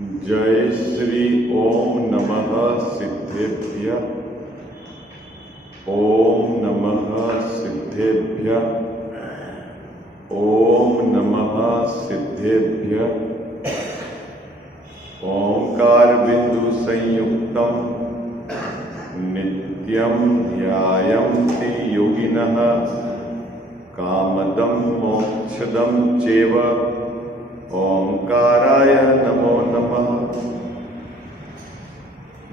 जय श्री ओम नमः सिद्धेभ्य। ओम नमः सिद्धेभ्य। ओम नमः सिद्धेभ्य। ओंकार बिंदु संयुक्तम नित्यं ध्यायन्ति योगिनः कामदं मोक्षदं चैव। ओंकाराय नमो नमः।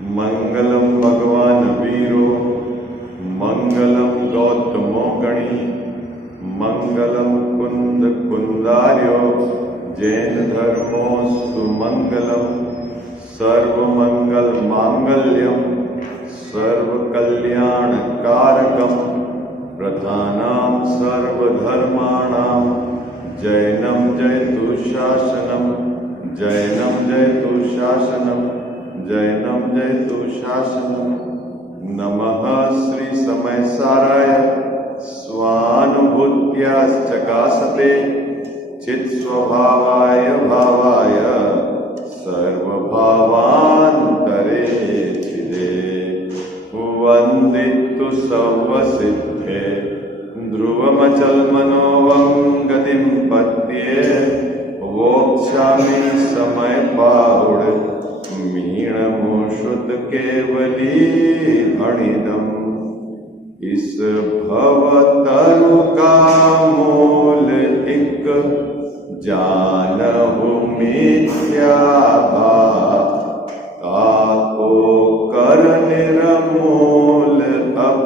मंगलम भगवान वीरो मंगलम गौतमो गणी मंगलम कुंद कुंदार्यो जैन धर्मो सुमंगलम सर्वमंगल मांगल्यम सर्वकल्याण कारकम प्रधानां सर्वधर्माणां जैनम जयतु शासनम जैनम जयतु शासनम जैनम जयतु शासनम। नमः श्री समय साराय स्वानुभूत्याश्चकासते चित् स्वभावाय भावाय सर्वभावान्तरे चिदे वन्दितु सर्वसिद्धे ध्रुवमचलमनोवं गतिं पद्ये वोक्षामि समय पाउड मीणमुषुत केवली भणिदम्। इस भवतरु का मूल एक जानहु मिथ्या भाव ताको कर निरमूल अब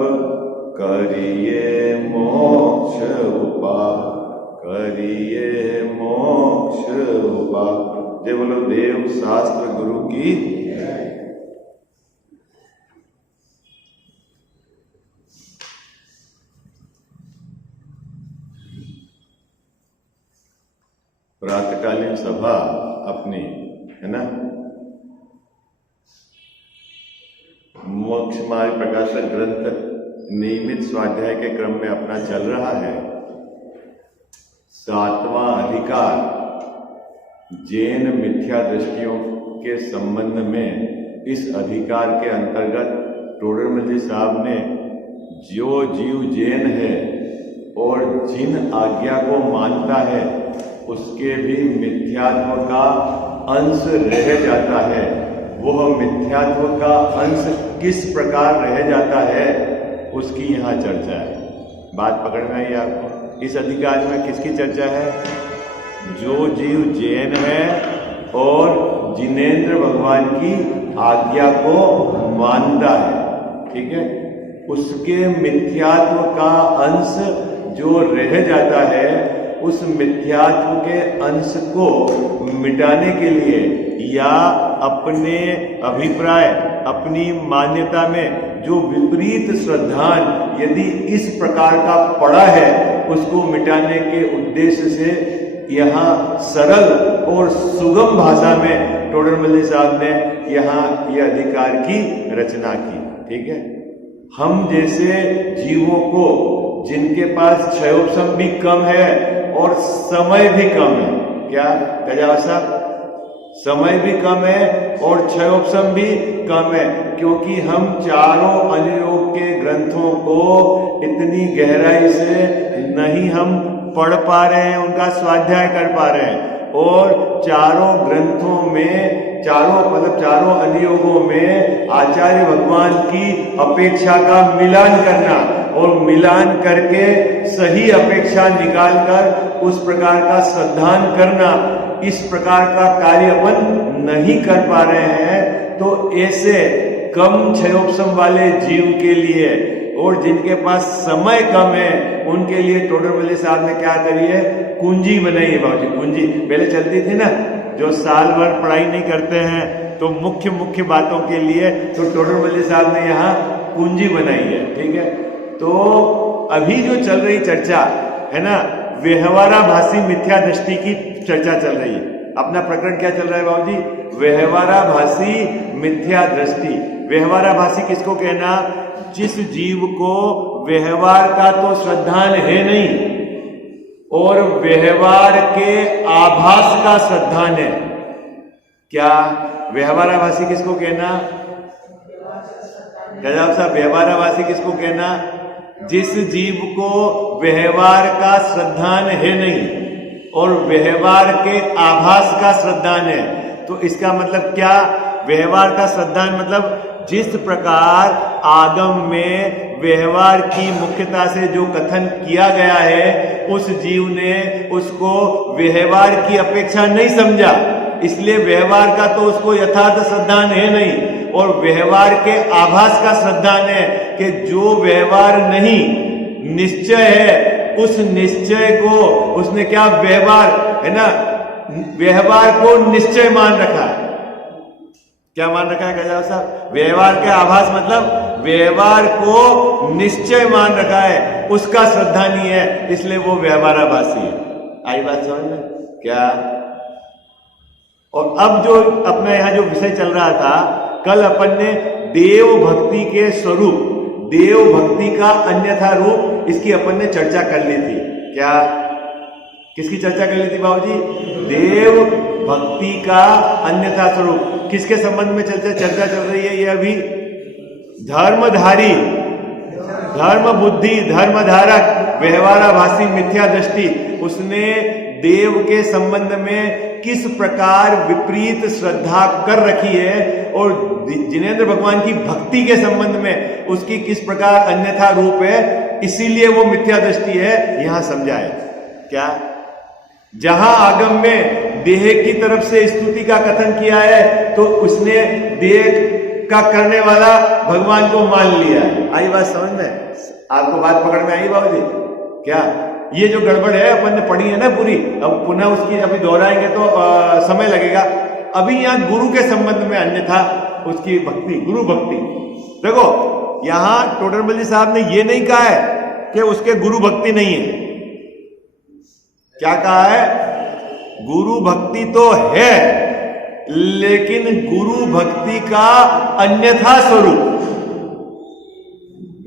करिए मोक्ष उपाय करिए मोक्ष उपाय। जय बोलो देव शास्त्र गुरु की। प्रातकालीन सभा अपनी है ना, मोक्ष मार्ग प्रकाशक ग्रंथ नियमित स्वाध्याय के क्रम में अपना चल रहा है। 7वां अधिकार जैन मिथ्या दृष्टियों के संबंध में। इस अधिकार के अंतर्गत टोडरमल जी साहब ने जो जीव जैन है और जिन आज्ञा को मानता है उसके भी मिथ्यात्व का अंश रह जाता है। वह मिथ्यात्व का अंश किस प्रकार रह जाता है उसकी यहाँ चर्चा है। बात पकड़ में आई आपको? इस अधिकार में किसकी चर्चा है? जो जीव जैन है और जिनेंद्र भगवान की आज्ञा को मानता है, ठीक है, उसके मिथ्यात्व का अंश जो रह जाता है उस मिथ्यात्व के अंश को मिटाने के लिए या अपने अभिप्राय अपनी मान्यता में जो विपरीत श्रद्धान यदि इस प्रकार का पड़ा है उसको मिटाने के उद्देश्य से यहाँ सरल और सुगम भाषा में टोडरमल जी साहब ने यहाँ ये अधिकार की रचना की। ठीक है, हम जैसे जीवों को जिनके पास क्षयोपशम भी कम है और समय भी कम है, क्या गजावा साहब, समय भी कम है और क्षयोपशम भी कम है, क्योंकि हम चारों अनुयोग के ग्रंथों को इतनी गहराई से नहीं हम पढ़ पा रहे हैं, उनका स्वाध्याय कर पा रहे हैं। और चारों ग्रंथों में चारों अनुयोगों में आचार्य भगवान की अपेक्षा का मिलान करना और मिलान करके सही अपेक्षा निकालकर उस प्रकार का श्रद्धान करना, इस प्रकार का कार्य अपन नहीं कर पा रहे हैं। तो ऐसे कम क्षयोपशम वाले जीव के लिए और जिनके पास समय कम है उनके लिए टोडरमल जी साहब ने क्या करी है? कुंजी बनाई है। बाबूजी, कुंजी पहले चलती थी ना, जो साल भर पढ़ाई नहीं करते हैं तो मुख्य बातों के लिए तो टोडरमल जी साहब ने यहाँ कुंजी बनाई है। ठीक है, तो अभी जो चल रही चर्चा है ना, व्यवहाराभासी मिथ्या दृष्टि की चर्चा चल रही है। अपना प्रकरण क्या चल रहा है बाबूजी? व्यवहाराभासी मिथ्या दृष्टि। व्यवहाराभासी किसको कहना? जिस जीव को व्यवहार का तो श्रद्धान है नहीं और व्यवहार के आभास का श्रद्धान है। क्या व्यवहाराभासी किसको कहना? गजब साहब, व्यवहाराभासी किसको कहना? जिस जीव को व्यवहार का श्रद्धान है नहीं और व्यवहार के आभास का श्रद्धान है। तो इसका मतलब क्या? व्यवहार का श्रद्धान मतलब जिस प्रकार आगम में व्यवहार की मुख्यता से जो कथन किया गया है, उस जीव ने उसको व्यवहार की अपेक्षा नहीं समझा, इसलिए व्यवहार का तो उसको यथार्थ श्रद्धान है नहीं, और व्यवहार के आभास का श्रद्धान है कि जो व्यवहार नहीं निश्चय है, उस निश्चय को उसने क्या व्यवहार है ना, व्यवहार को निश्चय मान रखा है। क्या मान रखा है गजाव साहब? व्यवहार के आभास मतलब व्यवहार को निश्चय मान रखा है, उसका श्रद्धा नहीं है, इसलिए वो व्यवहाराभासी है। आई बात समझ में? क्या? और अब जो अपना यहां जो विषय चल रहा था, कल अपन ने देव भक्ति के स्वरूप, देव भक्ति का अन्यथा रूप, इसकी अपन ने चर्चा कर ली थी। क्या? किसकी चर्चा कर ली थी बाबूजी? देव भक्ति का अन्यथा स्वरूप। किसके संबंध में चर्चा चल रही है ये अभी? धर्मधारी, धर्म बुद्धि, धर्मधारक, व्यवहाराभासी, मिथ्या दृष्टि, उसने देव के संबंध में किस प्रकार विपरीत श्रद्धा कर रखी है, और जिनेंद्र भगवान की भक्ति के संबंध में उसकी किस प्रकार अन्यथा रूप है, इसीलिए वो मिथ्या दृष्टि है, यहां समझाए। क्या? जहां आगम में देह की तरफ से स्तुति का कथन किया है, तो उसने देह का करने वाला भगवान को मान लिया। आई बात समझ में? आपको बात पकड़ में आई बाबूजी? क्या ये जो गड़बड़ है अपन ने पढ़ी है ना पूरी, अब पुनः उसकी अभी दोहराएंगे तो समय लगेगा। अभी यहां गुरु के संबंध में अन्यथा उसकी भक्ति, गुरु भक्ति। देखो यहां टोडरमल जी साहब ने ये नहीं कहा है कि उसके गुरु भक्ति नहीं है। क्या कहा है? गुरु भक्ति तो है, लेकिन गुरु भक्ति का अन्यथा स्वरूप।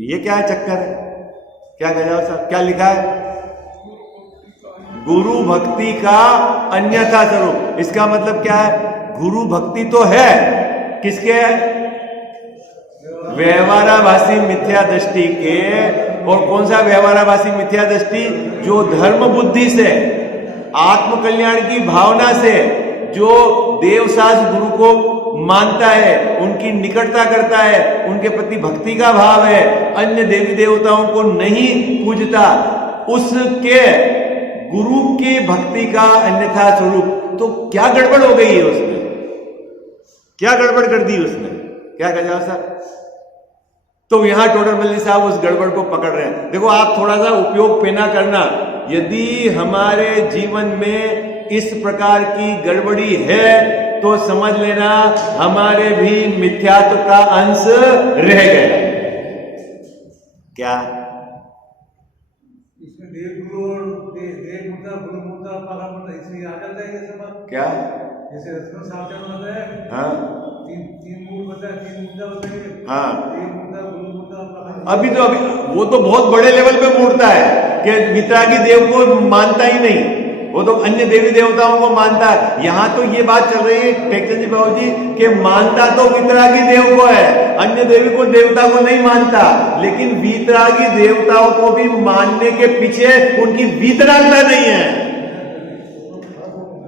ये क्या है चक्कर है? क्या गजाव साहब क्या लिखा है? गुरु भक्ति का अन्यथा स्वरूप। इसका मतलब क्या है? गुरु भक्ति तो है, किसके है? व्यवहाराभासी मिथ्या दृष्टि के। और कौन सा व्यवहाराभासी मिथ्या दृष्टि? जो धर्म बुद्धि से, आत्म कल्याण की भावना से, जो देवसाज गुरु को मानता है, उनकी निकटता करता है, उनके प्रति भक्ति का भाव है, अन्य देवी देवताओं को नहीं पूजता, उसके गुरु की भक्ति का अन्यथा स्वरूप। तो क्या गड़बड़ हो गई है उसमें? क्या गड़बड़ कर दी उसने? क्या गजाव साहब? तो यहां टोडरमल साहब उस गड़बड़ को पकड़ रहे हैं। देखो आप थोड़ा सा उपयोग पेना करना, यदि हमारे जीवन में इस प्रकार की गड़बड़ी है तो समझ लेना हमारे भी मिथ्यात्व का अंश रह गया। क्या? इसमें देवगुरु और देवमुद्रा, गुरुमुद्रा, परामुद्रा इसलिए आ जाता है ये सब। क्या? जैसे रत्न सावधान होता है, हाँ, तीन मूल होता है, तीन मुद्दा होता है। हाँ, देवमुद्रा, गुरुमुद्रा, अभी वो तो बहुत बड़े लेवल पे मूर्ता है कि वितरागी देव को मानता ही नहीं, वो तो अन्य देवी देवताओं को मानता है। यहां तो ये बात चल रही है टेकचंद जी बाबू जी कि मानता तो वितरागी देव को है, अन्य देवी को देवता को नहीं मानता, लेकिन वितरागी देवताओं को भी मानने के पीछे उनकी वितरागता नहीं है।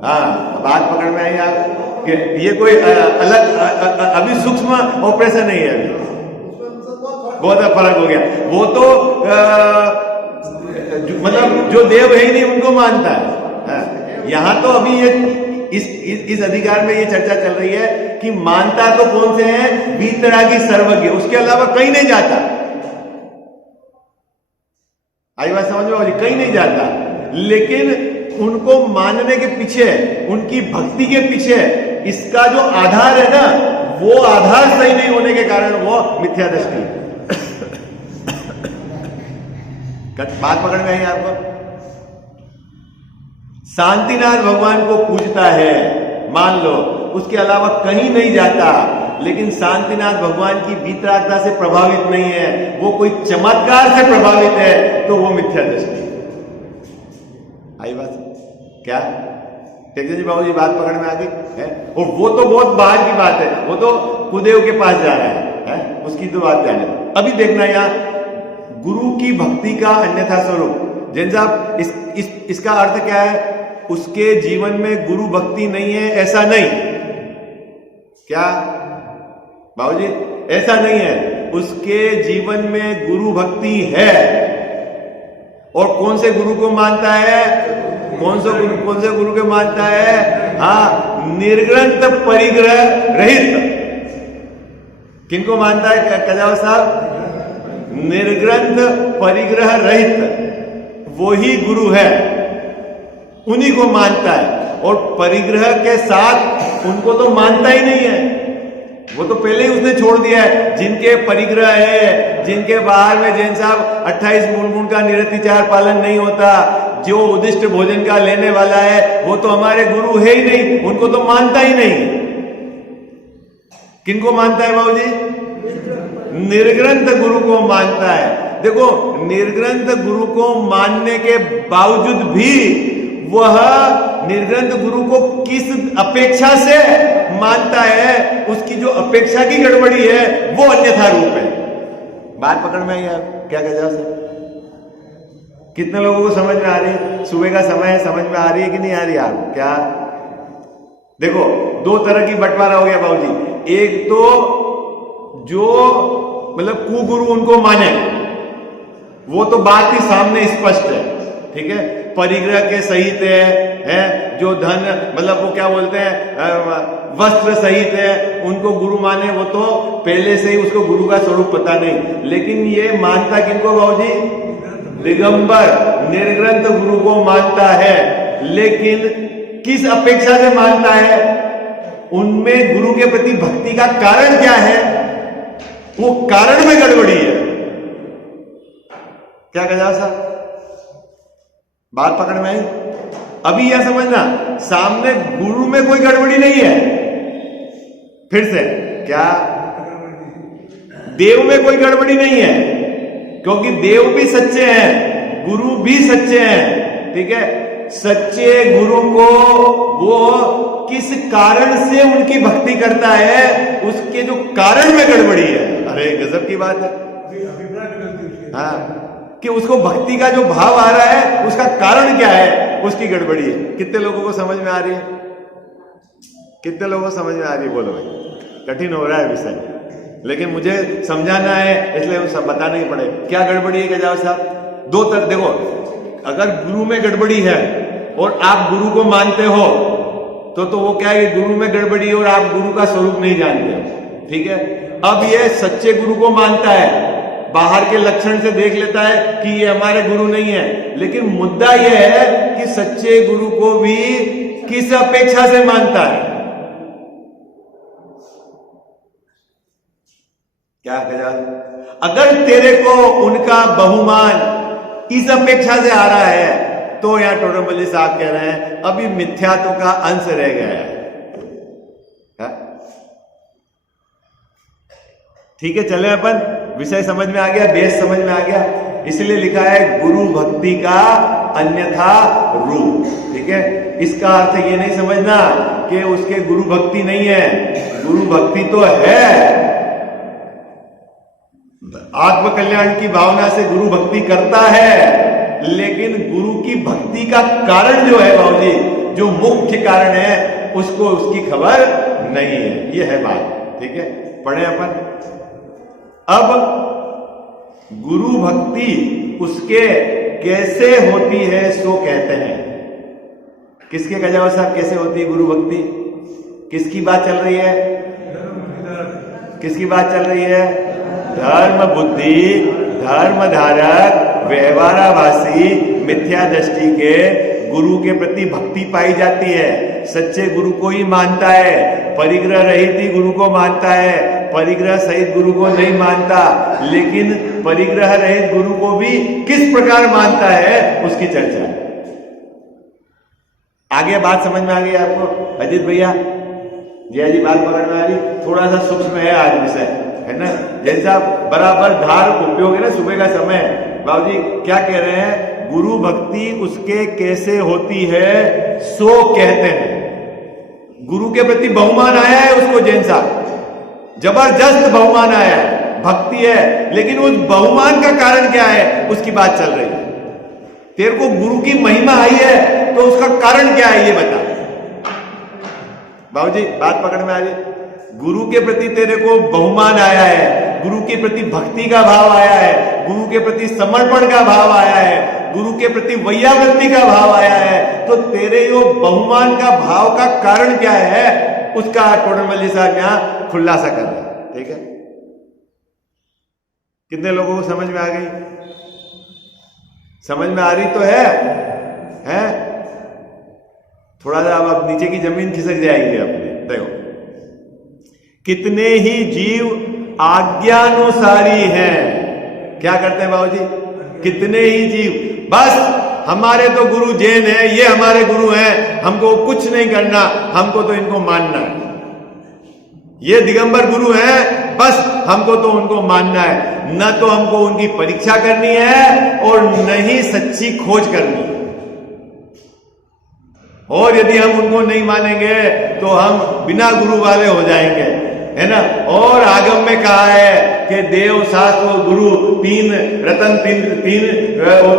हाँ, बात पकड़ में आई आप कि ये कोई अलग अभी सूक्ष्म ऑपरेशन नहीं है, अभी बहुत फर्क हो गया। वो तो मतलब जो देव है ही नहीं उनको मानता है। यहां तो अभी ये इस अधिकार में ये चर्चा चल रही है कि मानता तो कौन से हैं? वीतरागी सर्वज्ञ, उसके अलावा कहीं नहीं जाता। आई बात समझ में? कहीं नहीं जाता, लेकिन उनको मानने के पीछे, उनकी भक्ति के पीछे इसका जो आधार है ना, वो आधार सही नहीं होने के कारण वो मिथ्या दृष्टि। बात पकड़ में आई आपको? शांतिनाथ भगवान को पूजता है, मान लो, उसके अलावा कहीं नहीं जाता, लेकिन शांतिनाथ भगवान की वीतरागता से प्रभावित नहीं है, वो कोई चमत्कार से प्रभावित है, तो वो मिथ्या दृष्टि। आई बात? क्या ठीक है जी बाबू जी, बात पकड़ में आ गई है। और वो तो बहुत बाहर की बात है, वो तो कुदेव के पास जा रहा है उसकी तो बात जाने। अभी देखना यहाँ गुरु की भक्ति का अन्यथा स्वरूप। जैन साहब इसका अर्थ क्या है? उसके जीवन में गुरु भक्ति नहीं है ऐसा नहीं, क्या बाबू जी? ऐसा नहीं है, उसके जीवन में गुरु भक्ति है। और कौन से गुरु को मानता है? कौन से गुरु को मानता है? हाँ, निर्ग्रंथ परिग्रह रहित। किनको मानता है कजाव साहब? निर्ग्रंथ परिग्रह रहित वो ही गुरु है, उन्हीं को मानता है। और परिग्रह के साथ उनको तो मानता ही नहीं है, वो तो पहले ही उसने छोड़ दिया है। जिनके परिग्रह है, जिनके बाहर में जैन साहब 28 मूल का निरतिचार पालन नहीं होता, जो उदिष्ट भोजन का लेने वाला है, वो तो हमारे गुरु है ही नहीं, उनको तो मानता ही नहीं। किनको मानता है बाबू जी? निर्ग्रंथ गुरु को मानता है। देखो, निर्ग्रंथ गुरु को मानने के बावजूद भी वह निर्ग्रंथ गुरु को किस अपेक्षा से मानता है, उसकी जो अपेक्षा की गड़बड़ी है वो अन्यथा रूप है। बात पकड़ में आई है? क्या कह जाओ सर? कितने लोगों को समझ में आ रही है? सुबह का समय है, समझ में आ रही है कि नहीं आ रही है आपको? क्या देखो, दो तरह की बंटवारा हो गया बाबूजी। एक तो जो मतलब कुगुरु उनको माने, वो तो बात ही सामने स्पष्ट है, ठीक है, परिग्रह के सहित है, जो धन मतलब वो क्या बोलते हैं वस्त्र सहित है, उनको गुरु माने, वो तो पहले से ही उसको गुरु का स्वरूप पता नहीं। लेकिन ये मानता किनको बाबूजी? दिगंबर निर्ग्रंथ गुरु को मानता है। लेकिन किस अपेक्षा से मानता है? उनमें गुरु के प्रति भक्ति का कारण क्या है? वो कारण में गड़बड़ी है। क्या कहा साहब? बात पकड़ में आई? अभी यह समझना, सामने गुरु में कोई गड़बड़ी नहीं है। फिर से क्या? देव में कोई गड़बड़ी नहीं है, क्योंकि देव भी सच्चे हैं, गुरु भी सच्चे हैं, ठीक है। सच्चे गुरु को वो किस कारण से उनकी भक्ति करता है, उसके जो कारण में गड़बड़ी है। अरे गजब की बात है। हाँ, कि उसको भक्ति का जो भाव आ रहा है उसका कारण क्या है, उसकी गड़बड़ी है। कितने लोगों को समझ में आ रही है? कितने लोगों को समझ में आ रही है? बोलो भाई। कठिन हो रहा है विषय, लेकिन मुझे समझाना है, इसलिए सब बताना ही पड़े। क्या गड़बड़ी है गजाव साहब? दो तरह देखो, अगर गुरु में गड़बड़ी है और आप गुरु को मानते हो तो वो क्या है, गुरु में गड़बड़ी है और आप गुरु का स्वरूप नहीं जानते हो, ठीक है। अब ये सच्चे गुरु को मानता है, बाहर के लक्षण से देख लेता है कि ये हमारे गुरु नहीं है, लेकिन मुद्दा यह है कि सच्चे गुरु को भी किस अपेक्षा से मानता है। क्या कहा? अगर तेरे को उनका बहुमान इस अपेक्षा से आ रहा है तो यहां टोडरमल जी साहब कह रहे हैं अभी मिथ्यात्व का अंश रह गया है। ठीक है, चले अपन, विषय समझ में आ गया, बेस समझ में आ गया। इसलिए लिखा है गुरु भक्ति का अन्यथा रूप, ठीक है। इसका अर्थ ये नहीं समझना कि उसके गुरु भक्ति नहीं है, गुरु भक्ति तो है। आत्म कल्याण की भावना से गुरु भक्ति करता है, लेकिन गुरु की भक्ति का कारण जो है बाबूजी, जो मुख्य कारण है, उसको उसकी खबर नहीं है। यह है बात, ठीक है। पढ़े अपन। अब गुरु भक्ति उसके कैसे होती है सो कहते हैं। किसके गजावा साहब कैसे होती है गुरु भक्ति? किसकी बात चल रही है? किसकी बात चल रही है? धर्म बुद्धि, धर्म धारक, व्यवहाराभासी, मिथ्या दृष्टि के गुरु के प्रति भक्ति पाई जाती है। सच्चे गुरु को ही मानता है, परिग्रह रहित ही गुरु को मानता है, परिग्रह सहित गुरु को नहीं मानता। लेकिन परिग्रह रहित गुरु को भी किस प्रकार मानता है उसकी चर्चा है। आगे बात समझ में आ गई आपको अजीत भैया? जय जी, बात पकड़ में आ रही? थोड़ा सा सूक्ष्म है आज विषय, है ना। जैसा बराबर धार उपयोग है ना, सुबह का समय बाबूजी क्या कह रहे हैं, गुरु भक्ति उसके कैसे होती है सो कहते हैं। गुरु के प्रति बहुमान आया है उसको, जैन साहब जबरदस्त बहुमान आया है, भक्ति है, लेकिन उस बहुमान का कारण क्या है उसकी बात चल रही है। तेरे को गुरु की महिमा आई है तो उसका कारण क्या है ये बता। बाबूजी बात पकड़ में आ रही? गुरु के प्रति तेरे को बहुमान आया है, गुरु के प्रति भक्ति का भाव आया है, गुरु के प्रति समर्पण का भाव आया है, गुरु के प्रति वैयावृत्ति का भाव आया है, तो तेरे यो बहुमान का भाव का कारण क्या है उसका टोडरमल साहब यहां खुलासा कर रहे हैं। ठीक है, कितने लोगों को समझ में आ गई? समझ में आ रही तो है? थोड़ा सा अब नीचे की जमीन खिसक जाएगी अपने। देखो, कितने ही जीव आज्ञानुसारी हैं। क्या करते हैं बाबूजी? कितने ही जीव, बस हमारे तो गुरु जैन है, ये हमारे गुरु हैं, हमको कुछ नहीं करना, हमको तो इनको मानना है। ये दिगंबर गुरु हैं, बस हमको तो उनको मानना है, न तो हमको उनकी परीक्षा करनी है और न ही सच्ची खोज करनी है। और यदि हम उनको नहीं मानेंगे तो हम बिना गुरु वाले हो जाएंगे, है ना। और आगम में कहा है कि देव शास्त्र और गुरु तीन रतन, तीन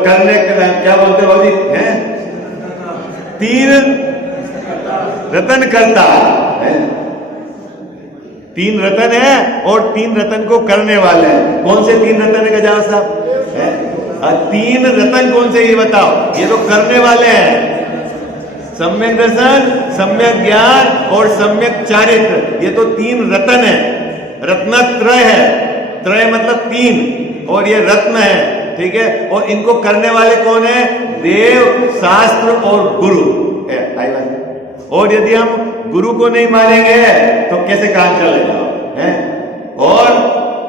करने क्या बोलते बाबूजी हैं? तीन रतन करता है, तीन रतन है और तीन रतन को करने वाले हैं। कौन से तीन रतन है गजानन साहब? तीन रतन कौन से ये बताओ? ये तो करने वाले हैं, सम्यक दर्शन, सम्यक ज्ञान और सम्यक चारित्र, ये तो तीन रतन है। रत्नत्रय है, त्रय मतलब तीन, और ये रत्न है। ठीक है, और इनको करने वाले कौन है? देव, शास्त्र और गुरु है। और यदि हम गुरु को नहीं मानेंगे तो कैसे काम कर लेगा है? और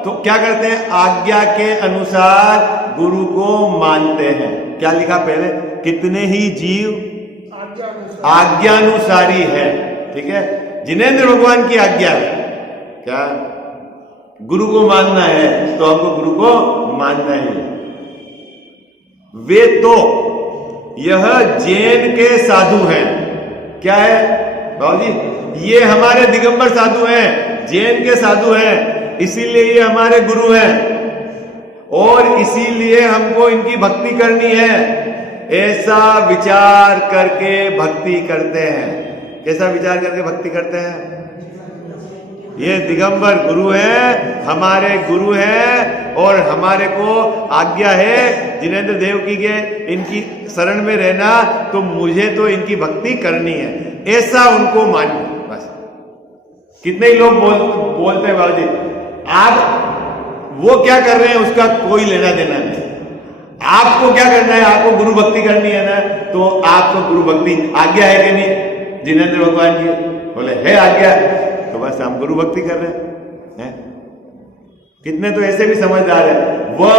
तो क्या करते हैं? आज्ञा के अनुसार गुरु को मानते हैं। क्या लिखा पहले? कितने ही जीव आज्ञानुसारी है। ठीक है, जिनेंद्र भगवान की आज्ञा है, क्या गुरु को मानना है तो हमको गुरु को मानना है। वे तो यह जैन के साधु हैं। क्या है बाबूजी? ये हमारे दिगंबर साधु हैं, जैन के साधु हैं, इसीलिए ये हमारे गुरु हैं और इसीलिए हमको इनकी भक्ति करनी है। ऐसा विचार करके भक्ति करते हैं। कैसा विचार करके भक्ति करते हैं? ये दिगंबर गुरु हैं, हमारे गुरु हैं, और हमारे को आज्ञा है जिनेंद्र देव की के इनकी शरण में रहना, तो मुझे तो इनकी भक्ति करनी है, ऐसा उनको मानिए बस। कितने ही लोग बोलते हैं बाबूजी आप वो क्या कर रहे हैं उसका कोई लेना देना नहीं, आपको क्या करना है? आपको गुरु भक्ति करनी है ना, तो आपको गुरु भक्ति आज्ञा है कि नहीं जिनेंद्र भगवान की? बोले है आज्ञा, तो बस हम गुरु भक्ति कर रहे हैं। कितने तो ऐसे भी समझदार है, वो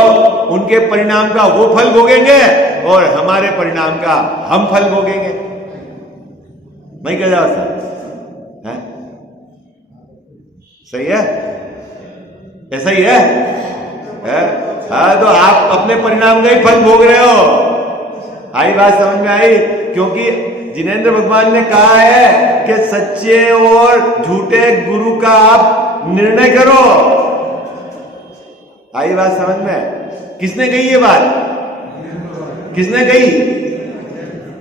उनके परिणाम का वो फल भोगेंगे और हमारे परिणाम का हम फल भोगेंगे। नहीं कह जाओ सर, सही है? ऐसा ही है? हाँ, तो आप अपने परिणाम का ही फल भोग रहे हो। आई बात समझ में आई? क्योंकि जिनेंद्र भगवान ने कहा है कि सच्चे और झूठे गुरु का आप निर्णय करो। आई बात समझ में? किसने कही ये बात? किसने कही?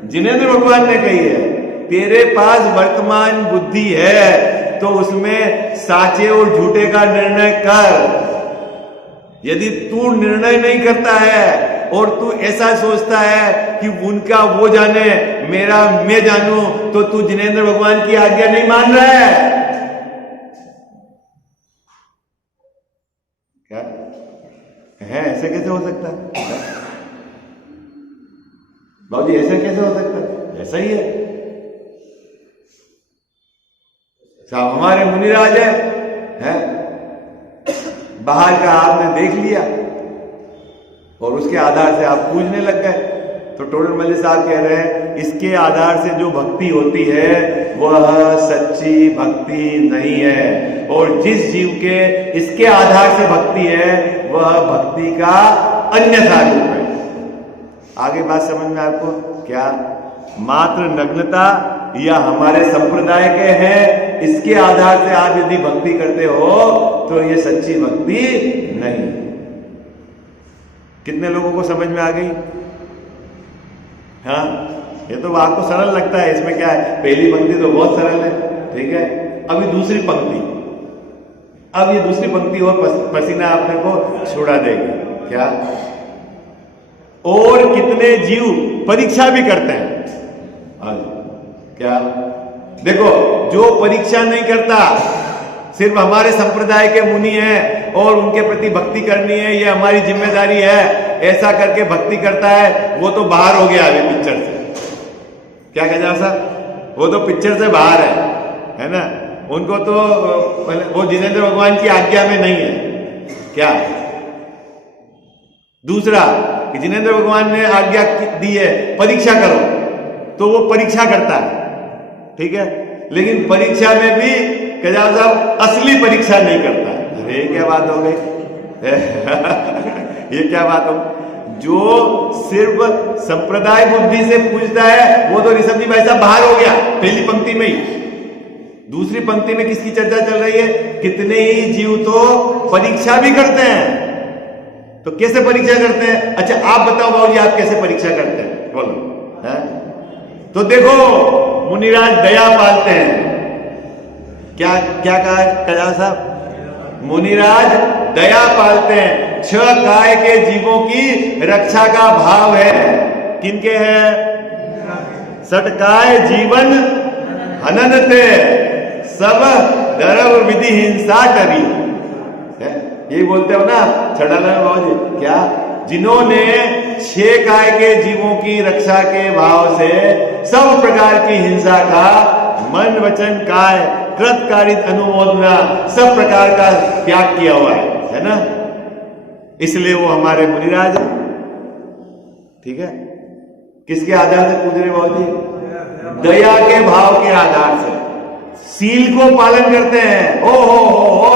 जिनेंद्र भगवान ने कही है। तेरे पास वर्तमान बुद्धि है तो उसमें साचे और झूठे का निर्णय कर। यदि तू निर्णय नहीं करता है और तू ऐसा सोचता है कि उनका वो जाने मेरा मैं जानूं, तो तू जिनेंद्र भगवान की आज्ञा नहीं मान रहा है। क्या है? ऐसे कैसे हो सकता है बाबूजी? ऐसे कैसे हो सकता है? ऐसा ही है साहब। हमारे मुनिराज है, बाहर का आपने देख लिया और उसके आधार से आप पूजने लग गए। तो टोडरमल साहब कह रहे हैं इसके आधार से जो भक्ति होती है वह सच्ची भक्ति नहीं है, और जिस जीव के इसके आधार से भक्ति है वह भक्ति का अन्यथा रूप है। आगे बात समझ में आपको? क्या मात्र नग्नता या हमारे संप्रदाय के हैं, इसके आधार से आप यदि भक्ति करते हो तो ये सच्ची भक्ति नहीं। कितने लोगों को समझ में आ गई? हाँ, ये तो आपको सरल लगता है, इसमें क्या है, पहली पंक्ति तो बहुत सरल है, ठीक है। अभी दूसरी पंक्ति, अब ये दूसरी पंक्ति और पसीना आपने को छुड़ा देगी। क्या? और कितने जीव परीक्षा भी करते हैं। क्या? देखो, जो परीक्षा नहीं करता, सिर्फ हमारे संप्रदाय के मुनि हैं और उनके प्रति भक्ति करनी है, ये हमारी जिम्मेदारी है, ऐसा करके भक्ति करता है, वो तो बाहर हो गया अभी पिक्चर से। क्या कह जा साहब? वो तो पिक्चर से बाहर है ना। उनको तो वो जिनेंद्र भगवान की आज्ञा में नहीं है। क्या? दूसरा कि जिनेंद्र भगवान ने आज्ञा दी है परीक्षा करो, तो वो परीक्षा करता है, ठीक है, लेकिन परीक्षा में भी कजाल साहब असली परीक्षा नहीं करता। अरे क्या बात हो गई? ये क्या बात हो? जो सिर्फ संप्रदाय बुद्धि से पूछता है वो तो ऋषभ जी भाई साहब बाहर हो गया पहली पंक्ति में ही। दूसरी पंक्ति में किसकी चर्चा चल रही है? कितने ही जीव तो परीक्षा भी करते हैं। तो कैसे परीक्षा करते हैं? अच्छा आप बताओ बाबू जी, आप कैसे परीक्षा करते हैं? बोलो। है? तो देखो, मुनिराज दया पालते हैं। क्या क्या कहा कजा साहब? मुनिराज दया पालते हैं। 6 काय के जीवों की रक्षा का भाव है। किनके है? 6 काय जीवन हननते सब दरव विधि हिंसा करी। यही बोलते हो ना छड़ाला में बाबू जी? क्या? जिन्होंने 6 काय के जीवों की रक्षा के भाव से सब प्रकार की हिंसा का मन वचन काय कृतकारित अनुमोदना सब प्रकार का त्याग किया हुआ है ना, इसलिए वो हमारे मुनिराज है। ठीक है? किसके आधार से पूछ रहे बाबू जी? दया के भाव के आधार से। सील को पालन करते हैं। ओ हो,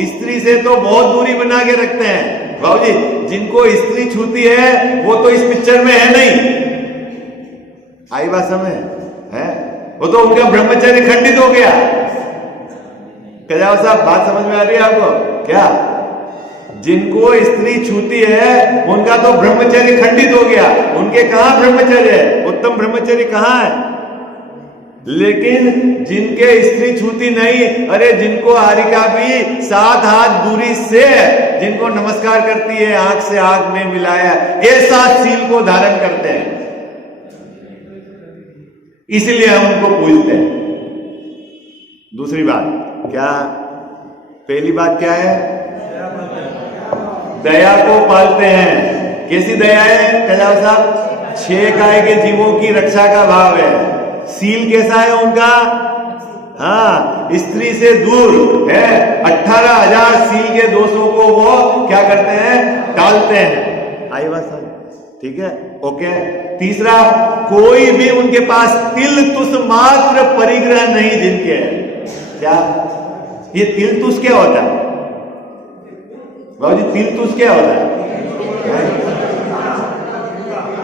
स्त्री से तो बहुत दूरी बना के रखते हैं बाबू जी। जिनको स्त्री छूती है वो तो इस पिक्चर में है नहीं। आई बात समझ है? वो तो उनका ब्रह्मचर्य खंडित हो गया। क्या साहब बात समझ में आ रही है आपको? क्या? जिनको स्त्री छूती है उनका तो ब्रह्मचर्य खंडित हो गया। उनके कहां ब्रह्मचर्य है? उत्तम ब्रह्मचर्य कहां है? लेकिन जिनके स्त्री छूती नहीं, अरे जिनको हारिका भी 7 हाथ दूरी से जिनको नमस्कार करती है, आंख से आंख में मिलाया, ऐसा सील को धारण करते हैं, इसलिए हम उनको पूजते हैं। दूसरी बात क्या? पहली बात क्या है? दया को पालते हैं। कैसी दया है कजाव साहब? 6 काय के जीवों की रक्षा का भाव है। सील कैसा है उनका? हाँ, स्त्री से दूर है। 18,000 सील के दोषों को वो क्या करते हैं? टालते हैं। आई बात समझ? ठीक है, ओके। तीसरा, कोई भी उनके पास तिल तुस मात्र परिग्रह नहीं जिनके। क्या ये तिल तुस क्या होता है बाबू जी? तिल तुस क्या होता है?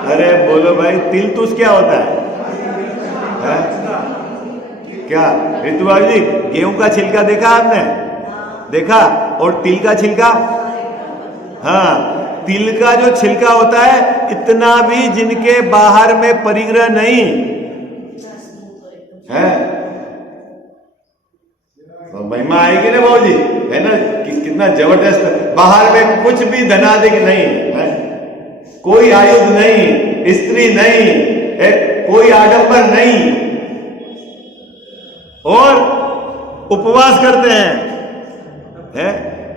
अरे बोलो भाई, तिल तुस क्या होता है? क्या ऋतु बाबू जी, गेहूं का छिलका देखा आपने? देखा? और तिल का छिलका? हाँ, तिल का जो छिलका होता है, इतना भी जिनके बाहर में परिग्रह नहीं है। महिमा आएगी ना बाबू जी, है ना? कितना जबरदस्त। बाहर में कुछ भी धनाधिक नहीं है, कोई आयुध नहीं, स्त्री नहीं, कोई आडंबर नहीं, और उपवास करते हैं?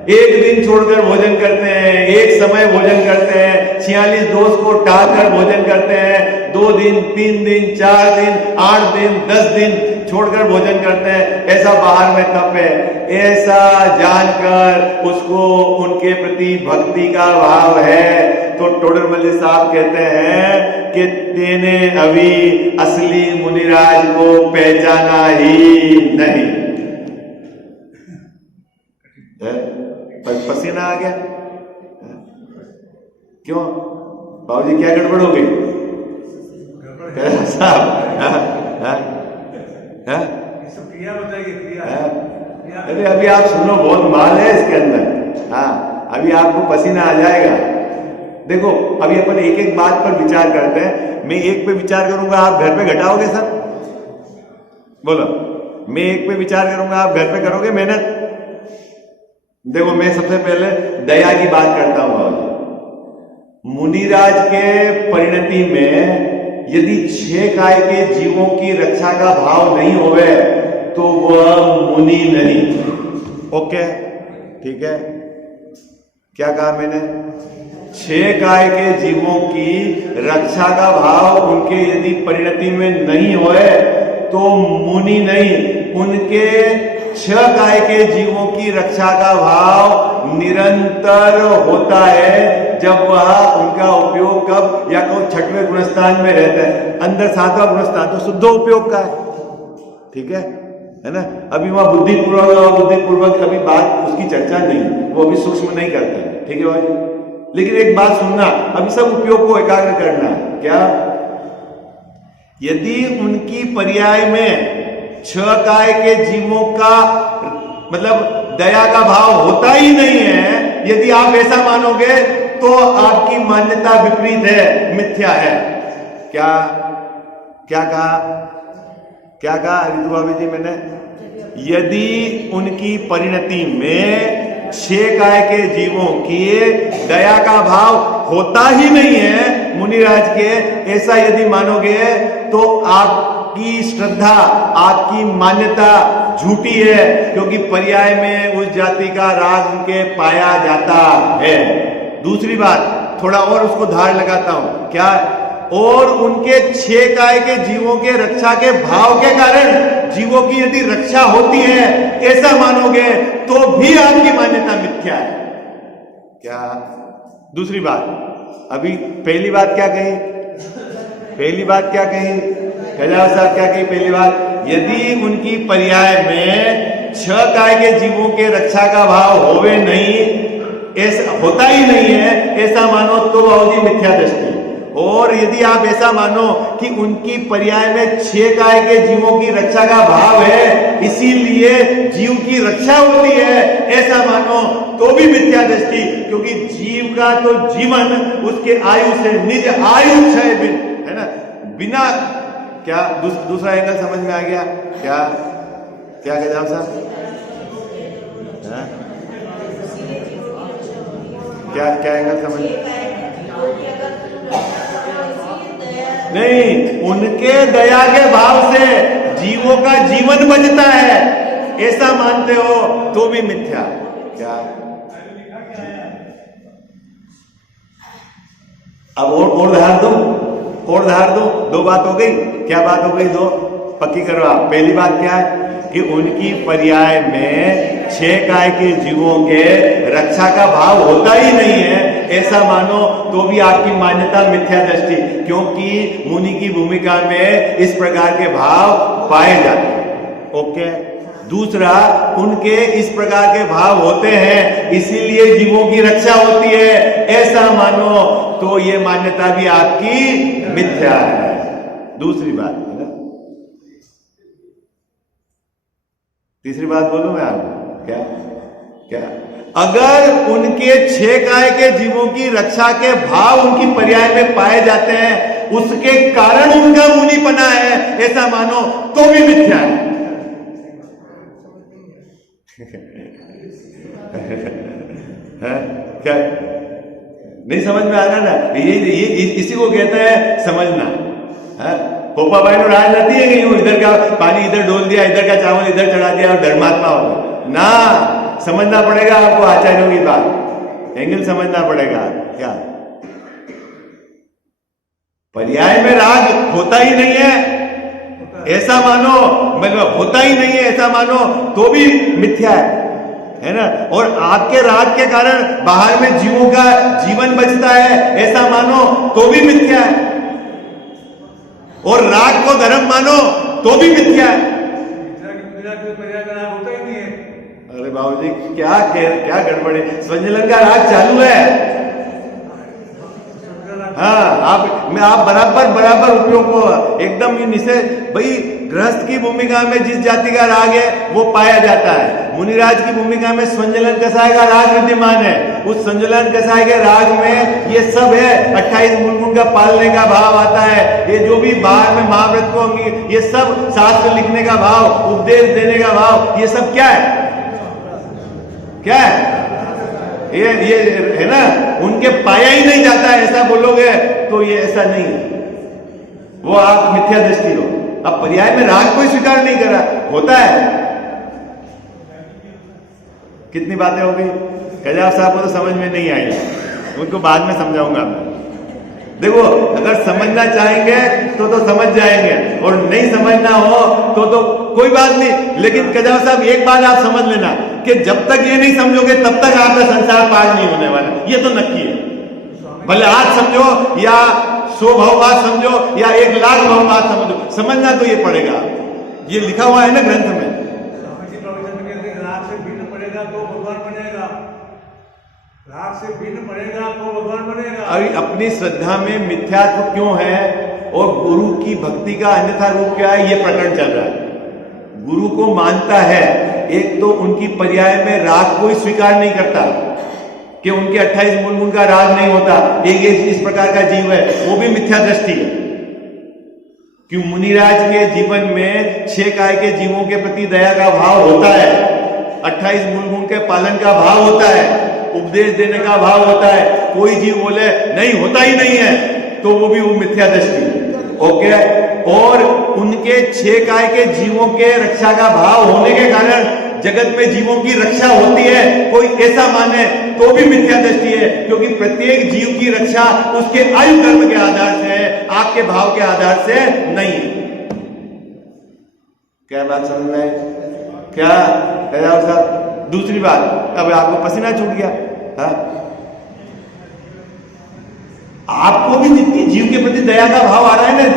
एक दिन छोड़कर भोजन करते हैं, एक समय भोजन करते हैं, 46 दोष को टालकर भोजन करते हैं, 2 दिन 3 दिन 4 दिन 8 दिन 10 दिन छोड़कर भोजन करते हैं। ऐसा बाहर में तप है। ऐसा जानकर उसको उनके प्रति भक्ति का भाव है, तो टोडरमल्ली साहब कहते हैं कि तेने अभी असली मुनिराज को पहचाना ही नहीं। पसीना आ गया? क्यों? बाबूजी क्या गड़बड़ हो गई गड़बड़ है। साहब? हाँ? ये सब क्रिया बताइए, क्रिया हाँ? क्रिया। अरे अभी आप सुनो, बहुत माल है इसके अंदर। हाँ, अभी आपको पसीना आ जाएगा। देखो, अभी अपन एक एक बात पर विचार करते हैं। मैं एक पे विचार करूंगा, आप घर पे घटाओगे सब? बोलो, मैं एक पे विचार करूंगा, आप घर पे करोगे मेहनत? देखो, मैं सबसे पहले दया की बात करता हूं। मुनिराज के परिणति में यदि 6 काय के जीवों की रक्षा का भाव नहीं होवे तो वह मुनि नहीं। ओके, ठीक है? क्या कहा मैंने? 6 काय के जीवों की रक्षा का भाव उनके यदि परिणति में नहीं होए तो मुनि नहीं। उनके 6 काय के जीवों की रक्षा का भाव निरंतर होता है जब वह उनका उपयोग कब या कब 6वें गुणस्थान में रहता है। अंदर 7वां गुणस्थान तो शुद्ध उपयोग का है, ठीक है ना? अभी वहां बुद्धिपूर्वक अभी बात उसकी चर्चा नहीं, वो अभी सूक्ष्म नहीं करते, ठीक है भाई? लेकिन एक बात सुनना, अभी सब उपयोग को एकाग्र करना है। क्या? यदि उनकी पर्याय में 6 काय के जीवों का मतलब दया का भाव होता ही नहीं है, यदि आप ऐसा मानोगे तो आपकी मान्यता विपरीत है, मिथ्या है। क्या कहा रितु भाभी जी मैंने? यदि उनकी परिणति में 6 काय के जीवों की दया का भाव होता ही नहीं है मुनिराज के, ऐसा यदि मानोगे तो आपकी श्रद्धा, आपकी मान्यता झूठी है, क्योंकि पर्याय में उस जाति का राग उनके पाया जाता है। दूसरी बात, थोड़ा और उसको धार लगाता हूं। क्या? और उनके 6 काय के जीवों के रक्षा के भाव के कारण जीवों की यदि रक्षा होती है, ऐसा मानोगे तो भी आपकी मान्यता मिथ्या है। क्या? दूसरी बात, अभी पहली बात क्या कही? खजाव साहब क्या कही? पहली बात, यदि उनकी पर्याय में 6 काय के जीवों के रक्षा का भाव होवे नहीं, ऐसा होता ही नहीं है, ऐसा मानो तो बाबूजी मिथ्या दृष्टि। और यदि आप ऐसा मानो कि उनकी पर्याय में 6 काय के जीवों की रक्षा का भाव है, इसीलिए जीव की रक्षा होती है, ऐसा मानो तो भी मिथ्या दृष्टि, क्योंकि जीव का तो जीवन उसके आयु से निज आयु क्षय है ना, बिना। क्या दूसरा एंगल समझ में आ गया? क्या गजाम साहब? क्या एंगल समझ? नहीं, उनके दया के भाव से जीवों का जीवन बचता है, ऐसा मानते हो तो भी मिथ्या। क्या? अब और धार दो। 2 बात हो गई। क्या बात हो गई? 2 पक्की करो आप। पहली बात क्या है कि उनकी पर्याय में 6 काय के जीवों के रक्षा का भाव होता ही नहीं है, ऐसा मानो तो भी आपकी मान्यता मिथ्या दृष्टि, क्योंकि मुनि की भूमिका में इस प्रकार के भाव पाए जाते हैं। ओके। दूसरा, उनके इस प्रकार के भाव होते हैं इसीलिए जीवों की रक्षा होती है, ऐसा मानो तो ये मान्यता भी आपकी मिथ्या है। दूसरी बात है ना। तीसरी बात बोलूं मैं आपको? क्या? अगर उनके 6 काय के जीवों की रक्षा के भाव उनकी पर्याय में पाए जाते हैं, उसके कारण उनका मुनिपना है, ऐसा मानो तो भी मिथ्या है। क्या नहीं समझ में आ रहा ना? ये इसी को कहते हैं समझना। पोपा भाई ने राज रहती है कि इधर का पानी इधर डोल दिया, इधर का चावल इधर चढ़ा दिया और धर्मात्मा हो गया ना। समझना पड़ेगा आपको आचार्यों की बात, एंगल समझना पड़ेगा। क्या? पर्याय में राग होता ही नहीं है ऐसा मानो, मतलब होता ही नहीं है ऐसा मानो तो भी मिथ्या है ना। और आपके राग के कारण बाहर में जीवों का जीवन बचता है ऐसा मानो तो भी मिथ्या है। और राग को धर्म मानो तो भी मिथ्या है। अरे बाबूजी क्या गड़बड़ है? स्वंजलन का राग चालू है। हाँ, आप बराबर उपयोग को एकदम निश्चय। भाई गृहस्थ की भूमिका में जिस जाति का राग है वो पाया जाता है। मुनिराज की भूमिका में संजलन कसाय का राग विद्यमान है। उस संजलन कसाय के राग में ये सब है। 28 मूलगुण का पालने का भाव आता है। ये जो भी बाहर में महाव्रत को ये सब शास्त्र लिखने का भाव, उपदेश देने का भाव, ये सब क्या है? क्या है? ये है ना, उनके पाया ही नहीं जाता है। ऐसा बोलोगे तो ये ऐसा नहीं है, वो आप मिथ्या दृष्टि हो। अब पर्याय में राग कोई स्वीकार नहीं करा, होता है। कितनी बातें हो गई? कजाव साहब को तो समझ में नहीं आई, उनको बाद में समझाऊंगा। देखो, अगर समझना चाहेंगे तो समझ जाएंगे, और नहीं समझना हो तो कोई बात नहीं। लेकिन कजाव साहब एक बात आप समझ लेना कि जब तक ये नहीं समझोगे तब तक आपका संसार पार नहीं होने वाला, ये तो नक्की है। भले आज समझो या 100 भाव बात समझो या 1 लाख भाव बात समझो, समझना तो ये पड़ेगा। ये लिखा हुआ है ना ग्रंथ में। राग से भिन्न पड़ेगा तो भगवान बनेगा, राग से भिन्न पड़ेगा तो भगवान बनेगा। अरे अपनी श्रद्धा में मिथ्यात्व क्यों है और गुरु की भक्ति का अन्यथा रूप क्या है, ये प्रकरण चल रहा है। गुरु को मानता है, एक तो उनकी पर्याय में राग कोई स्वीकार नहीं करता कि उनके 28 मूलगुण का राग नहीं होता। एक इस प्रकार का जीव है, वो भी मिथ्या दृष्टि है। क्यों? मुनिराज के जीवन में 6 काय के जीवों के प्रति दया का भाव होता है, 28 मूलगुण के पालन का भाव होता है, उपदेश देने का भाव होता है। कोई जीव बोले नहीं होता ही नहीं है तो वो भी वो मिथ्या दृष्टि। ओके, और उनके 6 काय के जीवों के रक्षा का भाव होने के कारण जगत में जीवों की रक्षा होती है, कोई ऐसा माने तो भी मिथ्या दृष्टि है। क्योंकि प्रत्येक जीव की रक्षा उसके आयु कर्म के आधार से है, आपके भाव के आधार से नहीं है। क्या बात समझ में आई? क्या साहब? दूसरी बात, अब आपको पसीना छूट गया। हाँ? आपको भी जितनी जीव के प्रति दया का भाव आ रहा है ना,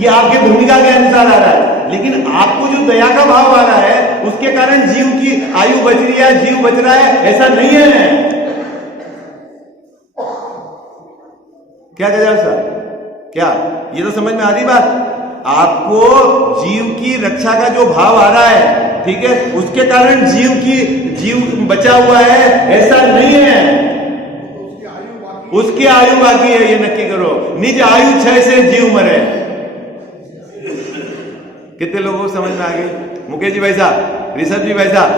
ये आपके भूमिका के अनुसार आ रहा है। लेकिन आपको जो दया का भाव आ रहा है उसके कारण जीव की आयु बच रही है, जीव बच रहा है, ऐसा नहीं है। क्या कह साहब? क्या ये तो समझ में आ रही बात? आपको जीव की रक्षा का जो भाव आ रहा है, ठीक है, उसके कारण जीव बचा हुआ है, ऐसा नहीं है। उसकी आयु बाकी है, ये नक्की करो। निज आयु क्षय से जीव मरे। कितने लोगों को समझ में आ गई? मुकेश जी भाई साहब, ऋषभ जी भाई साहब,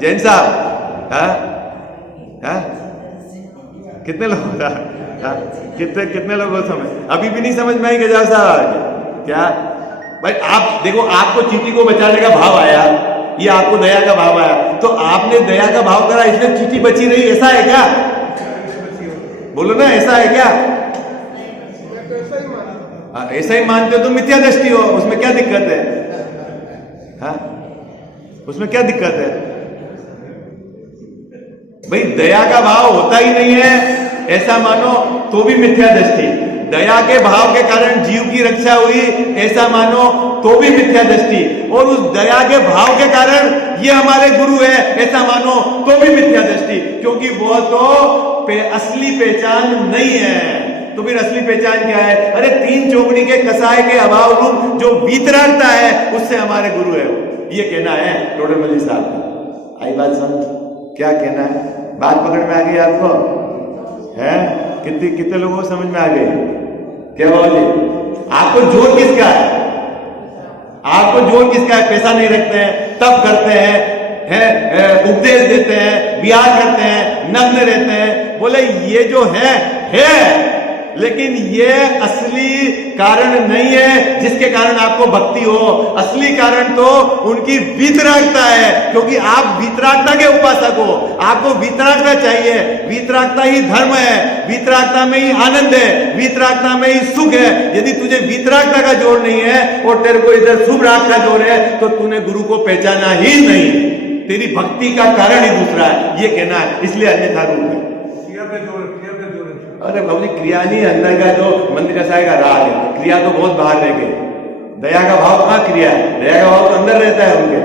जैन साहब, कितने लोगों का कितने लोगों को समझ अभी भी नहीं समझ में आई? गजाव साहब क्या भाई? आप देखो, आपको चींटी को बचाने का भाव आया, ये आपको दया का भाव आया, तो आपने दया का भाव करा, इसलिए चींटी बची रही। ऐसा है क्या? बोलो ना, ऐसा है क्या? ऐसा ही मानते हो तो मिथ्या दृष्टि हो। उसमें क्या दिक्कत है? हाँ, उसमें क्या दिक्कत है भाई? दया का भाव होता ही नहीं है ऐसा मानो तो भी मिथ्या दृष्टि। दया के भाव के कारण जीव की रक्षा हुई ऐसा मानो तो भी मिथ्या दृष्टि। और उस दया के भाव के कारण ये हमारे गुरु है ऐसा मानो तो भी मिथ्या दृष्टि। क्योंकि वो तो असली पहचान नहीं है। तो फिर असली पहचान क्या है? अरे 3 चौकड़ी के कसाय के अभाव रूप जो वीतरागता है उससे हमारे गुरु है। ये कहना है टोडरमल जी साहब का। आई बात समझ? क्या कहना है? बात पकड़ में आ गई आपको? है? कितने लोगों को समझ में आ गई? क्या बोलिए? आपको जोर किसका है? आपको जोर किसका है? पैसा नहीं रखते हैं, तब करते हैं, उपदेश देते हैं, विहार करते हैं, नग्न रहते हैं। बोले ये जो है लेकिन ये असली कारण नहीं है जिसके कारण आपको भक्ति हो। असली कारण तो उनकी वीतरागता है। क्योंकि आप वीतरागता के उपासक हो, आपको वीतरागता चाहिए। वीतरागता ही धर्म है, वीतरागता में ही आनंद है, वीतरागता में ही सुख है। यदि तुझे वीतरागता का जोर नहीं है और तेरे को इधर शुभ राग का जोर है तो तूने गुरु को पहचाना ही नहीं। तेरी भक्ति का कारण ही दूसरा है, ये कहना है। इसलिए अन्यथा रूप है। अरे बाबू जी, क्रिया नहीं, अंदर का जो मंदिर कसाय का राग है। क्रिया तो बहुत बाहर रह गई। दया का भाव कहां क्रिया है? दया का भाव तो अंदर रहता है उनके।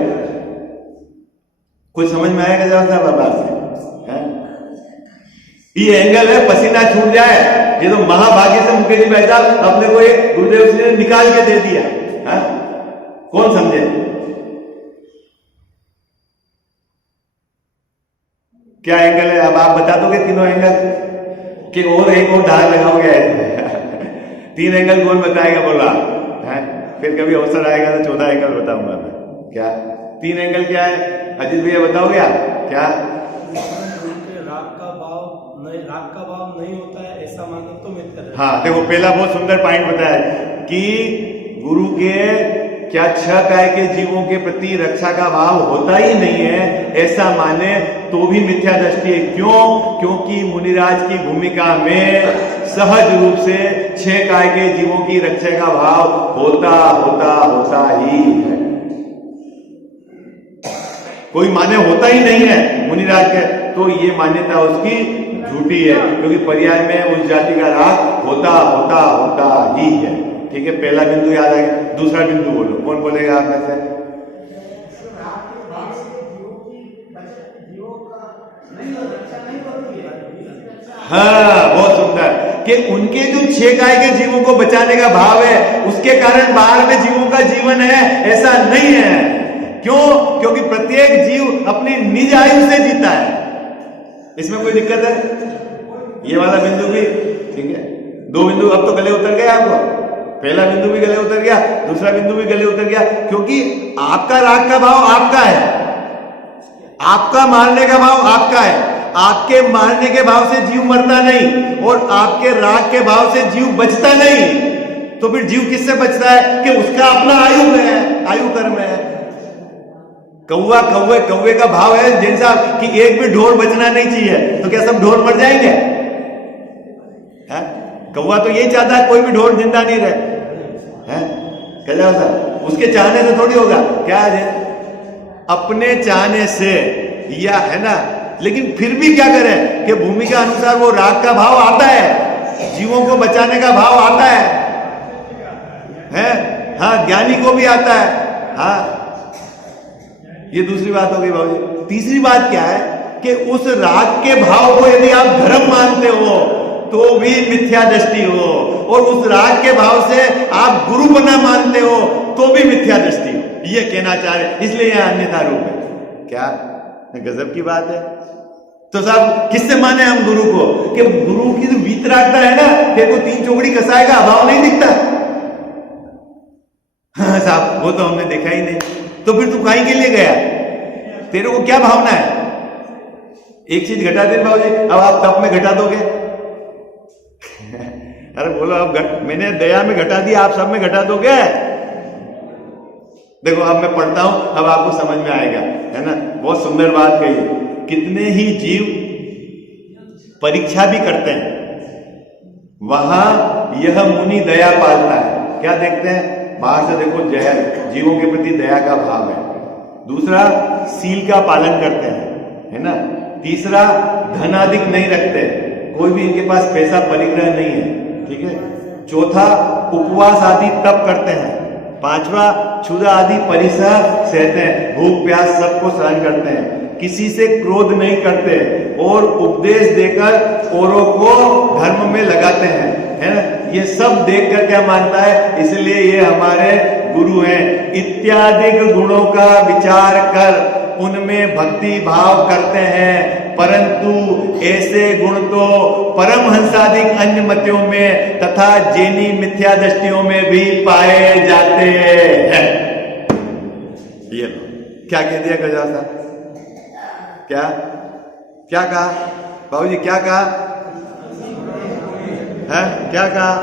कुछ समझ में आएगा जरा साहब बात से? ये एंगल है, पसीना छूट जाए, ये तो महाभाग्य से मुकेश जी भाई साहब अपने को एक गुरुदेव जी ने निकाल के दे दिया है? कौन समझे? क्या एंगल है? अब आप बता दोगे तीनों एंगल कि और एक और धार लगाओगे? 3 एंगल कौन बताएगा? बोला है? फिर कभी अवसर आएगा तो 14 एंगल बताऊंगा मैं। क्या 3 एंगल क्या है? अजीत भैया बताओगे आप क्या? राग का भाव नहीं होता है ऐसा माने तो मिथ्या दृष्टि। हाँ देखो, पहला बहुत सुंदर पॉइंट बताया कि गुरु के क्या 6 काय के जीवों के प्रति रक्षा का भाव होता ही नहीं है ऐसा माने तो भी मिथ्या दृष्टि है। क्यों? क्योंकि मुनिराज की भूमिका में सहज रूप से 6 काय के जीवों की रक्षा का भाव होता ही है। कोई माने होता ही नहीं है मुनिराज के, तो ये मान्यता उसकी झूठी है, क्योंकि पर्याय में उस जाति का राग होता ही है। ठीक है, पहला बिंदु याद आ गया। दूसरा बिंदु बोलो, कौन बोलेगा आप में से? हाँ बहुत सुंदर, कि उनके जो 6 काय के जीवों को बचाने का भाव है उसके कारण बाहर में जीवों का जीवन है ऐसा नहीं है। क्यों? क्योंकि प्रत्येक जीव अपनी निज आयु से जीता है। इसमें कोई दिक्कत है? ये वाला बिंदु भी ठीक है। 2 बिंदु अब तो गले उतर गए आपको। पहला बिंदु भी गले उतर गया, दूसरा बिंदु भी गले उतर गया, क्योंकि आपका राग का भाव आपका है, आपका मारने का भाव आपका है। आपके मारने के भाव से जीव मरता नहीं और आपके राग के भाव से जीव बचता नहीं। तो फिर जीव किससे बचता है? कि उसका अपना आयु है, आयु कर्म है। कौवे का भाव है जैसा कि एक भी ढोर बचना नहीं चाहिए, तो क्या सब ढोर मर जाएंगे? है? कौवा तो यही चाहता है कोई भी ढोर जिंदा नहीं रहे। हैं? कह जाओ सर, उसके चाहने से थोड़ी होगा। क्या है? अपने चाहने से, या है ना। लेकिन फिर भी क्या करें कि भूमि के अनुसार वो राग का भाव आता है, जीवों को बचाने का भाव आता है? हाँ, ज्ञानी को भी आता है। हाँ, ये दूसरी बात हो गई बाबूजी। तीसरी बात क्या है कि उस राग के भाव को यदि आप धर्म मानते हो तो भी मिथ्या दृष्टि हो, और उस राग के भाव से आप गुरु बना मानते हो तो भी मिथ्या दृष्टि हो। ये कहना चाह रहे, इसलिए यह अन्यथा रूप है। क्या गजब की बात है। तो साहब किससे माने हम गुरु को? कि गुरु की जो वीतरागता है ना, तेरे को 3 चौकड़ी कसाएगा, भाव नहीं दिखता। हाँ साहब, वो तो हमने देखा ही नहीं। तो फिर तू काहे के लिए गया? तेरे को क्या भावना है? एक चीज घटा दे बाबूजी, अब आप तप में घटा दोगे? अरे बोलो, अब मैंने दया में घटा दिया, आप सब में घटा दोगे? देखो अब मैं पढ़ता हूं, अब आपको समझ में आएगा, है ना। बहुत सुंदर बात कही। कितने ही जीव परीक्षा भी करते हैं, वहां यह मुनि दया पालता है। क्या देखते हैं? बाहर से देखो जहर, जीवों के प्रति दया का भाव है। दूसरा, सील का पालन करते हैं, है ना। तीसरा, धन अधिक नहीं रखते, कोई भी इनके पास पैसा परिग्रह नहीं है, ठीक है। चौथा, उपवास आदि तप करते हैं। पांचवा, क्षुधा आदि परिसर सहते हैं, भूख प्यास सबको सहन करते हैं, किसी से क्रोध नहीं करते और उपदेश देकर औरों को धर्म में लगाते हैं, है ना। ये सब देखकर क्या मानता है? इसलिए ये हमारे गुरु हैं। इत्यादि गुणों का विचार कर उनमें भक्ति भाव करते हैं, परंतु ऐसे गुण तो परमहंसादिक अन्य मतियों में तथा जैनी मिथ्या दृष्टियों में भी पाए जाते हैं। ये लो, क्या कह दिया गजा साहब? क्या क्या कहा बाबूजी? क्या कहा है? क्या कहा?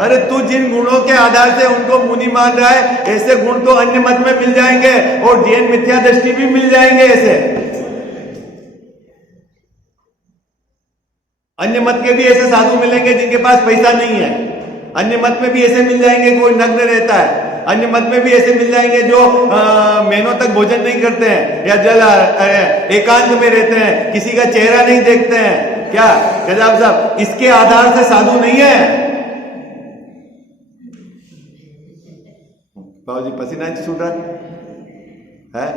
अरे तू जिन गुणों के आधार से उनको मुनि मान रहा है, ऐसे गुण तो अन्य मत में मिल जाएंगे और जैन मिथ्या दृष्टि भी मिल जाएंगे। ऐसे अन्य मत के भी ऐसे साधु मिलेंगे जिनके पास पैसा नहीं है। अन्य मत में भी ऐसे मिल जाएंगे कोई नग्न रहता है। अन्य मत में भी ऐसे मिल जाएंगे जो महीनों तक भोजन नहीं करते हैं या जल एकांत में रहते हैं, किसी का चेहरा नहीं देखते हैं। क्या गजाब साहब, इसके आधार से साधु नहीं है। बाबूजी पसीना छूट रहा है?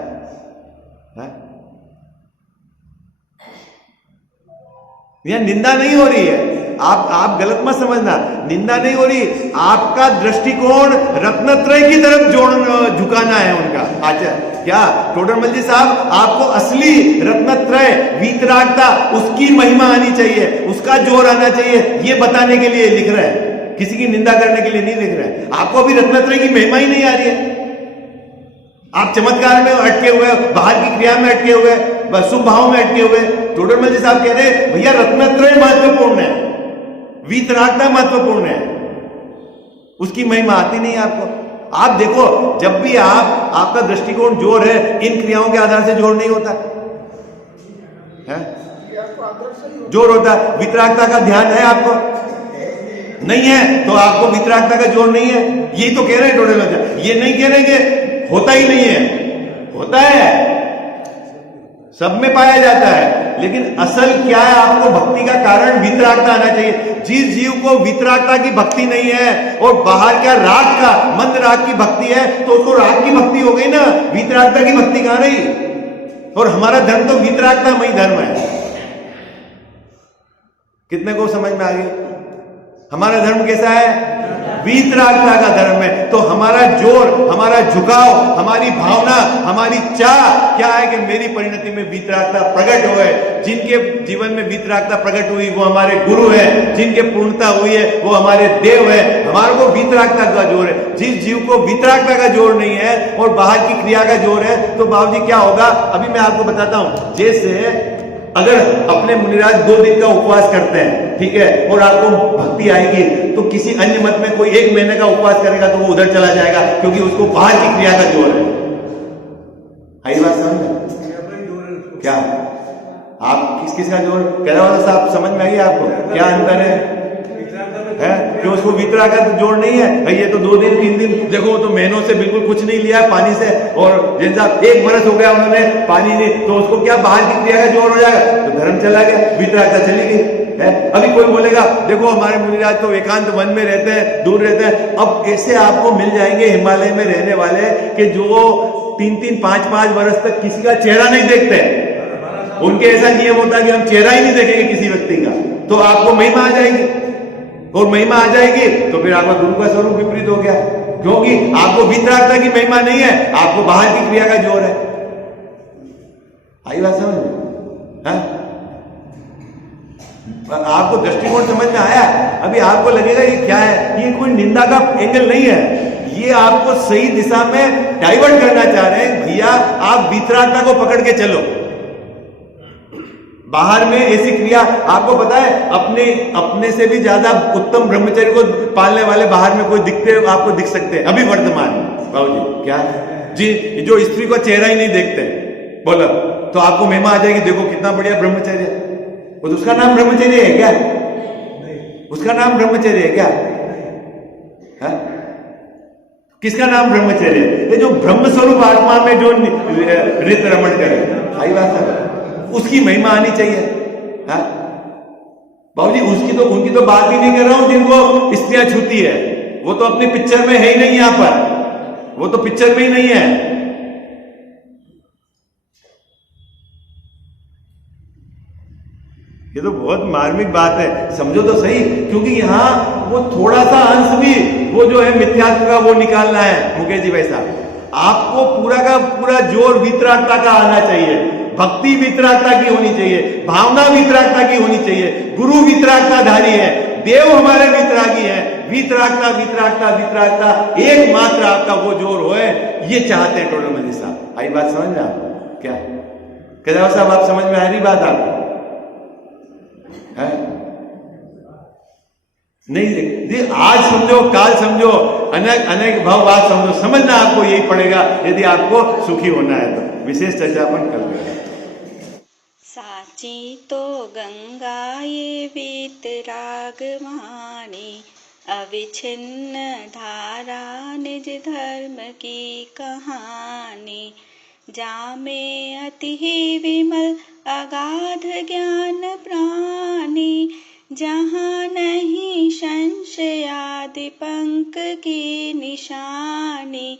यह निंदा नहीं हो रही है, आप गलत मत समझना, निंदा नहीं हो रही, आपका दृष्टिकोण रत्नत्रय की तरफ झुकाना है उनका। अच्छा क्या टोडरमल जी साहब, आपको असली रत्नत्रय वीतरागता उसकी महिमा आनी चाहिए, उसका जोर आना चाहिए, ये बताने के लिए लिख रहे हैं, किसी की निंदा करने के लिए नहीं लिख रहे हैं। आपको अभी रत्नत्रय की महिमा ही नहीं आ रही है, आप चमत्कार में अटके हुए, बाहर की क्रिया में अटके हुए, शुभ भाव में अटके हुए। टोडरमल जी साहब कह रहे हैं भैया रत्नत्रय महत्वपूर्ण है, वीतरागता महत्वपूर्ण है, उसकी महिमा आती नहीं है आपको। आप देखो जब भी आपका दृष्टिकोण जोर है, इन क्रियाओं के आधार से जोर नहीं होता है? जोर होता है, वितरागता का ध्यान है आपको नहीं है, तो आपको वितरागता का जोर नहीं है, यही तो कह रहे हैं टोडरमल जी। ये नहीं कह रहे कि होता ही नहीं है, होता है, सब में पाया जाता है, लेकिन असल क्या है, आपको भक्ति का कारण वितरागता आना चाहिए। जिस जीव को वितरागता की भक्ति नहीं है और बाहर क्या राग का मंद राग की भक्ति है, तो उसको राग की भक्ति हो गई ना, वितरागता की भक्ति कहां रही। और हमारा धर्म तो वितरागतामयी धर्म है। कितने को समझ में आ गई? हमारा धर्म कैसा है? वीतरागता का धर्म है। तो हमारा जोर, हमारा झुकाव, हमारी भावना, हमारी चाह क्या है कि मेरी परिणति में वीतरागता प्रकट होए। जिनके जीवन में वीतरागता प्रकट हुई वो हमारे गुरु है, जिनके पूर्णता हुई है वो हमारे देव है। हमारे को वीतरागता का जोर है। जिस जीव को वीतरागता का जोर नहीं है और बाहर की क्रिया का जोर है, तो बाबूजी क्या होगा, अभी मैं आपको बताता हूं। जैसे अगर अपने मुनिराज 2 दिन का उपवास करते हैं, ठीक है, और आपको भक्ति आएगी, तो किसी अन्य मत में कोई 1 महीने का उपवास करेगा तो वो उधर चला जाएगा, क्योंकि उसको बाहर की क्रिया का जोर है। आई बात समझ? क्या आप किस का जोर कह रहा हो साहब, समझ में आई आपको क्या अंतर है? कि उसको वितरागता का जोर नहीं है भाई, ये तो 2 दिन 3 दिन, देखो तो महीनों से बिल्कुल कुछ नहीं लिया पानी से, और जैसा 1 बरस हो गया उन्होंने पानी नहीं, तो उसको क्या बाहर की क्रिया का जोर हो जाएगा, तो धर्म चला गया, वितरागता चली गई है। अभी कोई बोलेगा देखो हमारे मुनिराज तो एकांत वन में रहते हैं, दूर रहते हैं। अब ऐसे आपको मिल जाएंगे हिमालय में रहने वाले कि जो 3-3, 5-5 बरस तक किसी का चेहरा नहीं देखते। उनके ऐसा नियम होता है कि हम चेहरा ही नहीं देखेंगे किसी व्यक्ति का, तो आपको महिमा आ जाएगी, और महिमा आ जाएगी तो फिर आपका गुरु का स्वरूप विपरीत हो गया, क्योंकि आपको वितरागता की महिमा नहीं है, आपको बाहर की क्रिया का जोर है। आई बात समझ में? आपको दृष्टिकोण समझ में आया? अभी आपको लगेगा ये क्या है, ये कोई निंदा का एंगल नहीं है, ये आपको सही दिशा में डाइवर्ट करना चाह रहे हैं। भैया आप वितरागता को पकड़ के चलो, बाहर में ऐसी क्रिया, आपको पता है अपने से भी ज्यादा उत्तम ब्रह्मचर्य को पालने वाले बाहर में कोई दिखते आपको दिख सकते हैं अभी वर्तमान में? बाबूजी क्या जी, जो स्त्री को चेहरा ही नहीं देखते, बोलो तो आपको महिमा आ जाएगी, देखो कितना बढ़िया ब्रह्मचर्य, तो उसका नाम ब्रह्मचर्य है क्या? उसका नाम ब्रह्मचर्य है क्या? है? किसका नाम ब्रह्मचर्य है? ये जो ब्रह्म स्वरूप आत्मा में जो रित रमण करे, आई बात है, उसकी महिमा आनी चाहिए। बाबूजी उनकी तो बात ही नहीं कर रहा हूं जिनको स्त्रियां छूती है, वो तो अपनी पिक्चर में है ही नहीं, यहां पर वो तो पिक्चर में ही नहीं है। ये तो बहुत मार्मिक बात है, समझो तो सही, क्योंकि यहां वो थोड़ा सा अंश भी वो जो है मिथ्यात्व का वो निकालना है। मुकेश जी भाई साहब, आपको पूरा का पूरा जोर वितरागता का आना चाहिए, भक्ति वितरागता की होनी चाहिए, भावना वितरागता की होनी चाहिए, गुरु वितरागताधारी है, देव हमारे वितरागी है। वितरागता वितरागता वितरागता एकमात्र आपका वो जोर होए, ये चाहते हैं टोडरमल जी साहब। आई बात समझ में आपको? क्या केदार साहब, आप समझ में आ रही बात आपको? है नहीं जी, आज समझो काल समझो, अनेक भाव बात समझो, समझना आपको यही पड़ेगा यदि आपको सुखी होना है तो। विशेष चर्चा अपन कर रहे हैं। साची तो गंगा ये वीतराग वाणी, अविच्छिन्न धारा निज धर्म की कहानी। जामे अति ही विमल अगाध ज्ञान प्राणी, जहाँ नहीं संशयादि पंक की निशानी।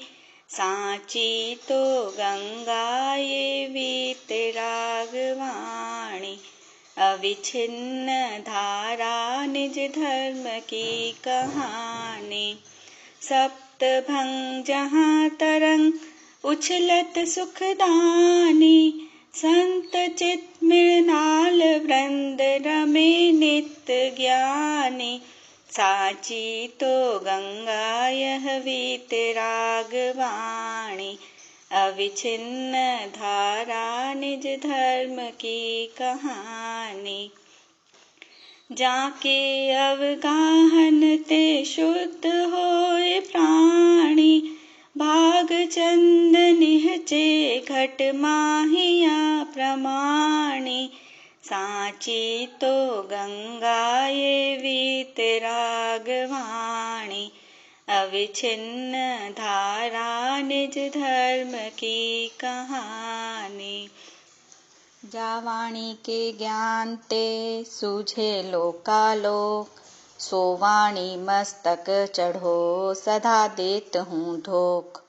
साची तो गंगा ये वीतराग वाणी, अविछिन्न धारा निज धर्म की कहानी। सप्तभंग जहाँ तरंग उछलत सुखदानी, संत चित मृणाल वृंद रमे नित्य ज्ञानी। साची तो गंगा यह वीतराग वाणी, अविछिन्न धारा निज धर्म की कहानी। जाके अवगाहन ते शुद्ध होए प्राणी, भाग चंद निहचे घट माहिया प्रमाणी। साची तो गंगा ये वीतराग वाणी, अविछिन्न धारा निज धर्म की कहानी। जा वाणी के ज्ञान ते सूझे लोकालोक, सो वाणी मस्तक चढ़ो सदा देत हूँ धोख।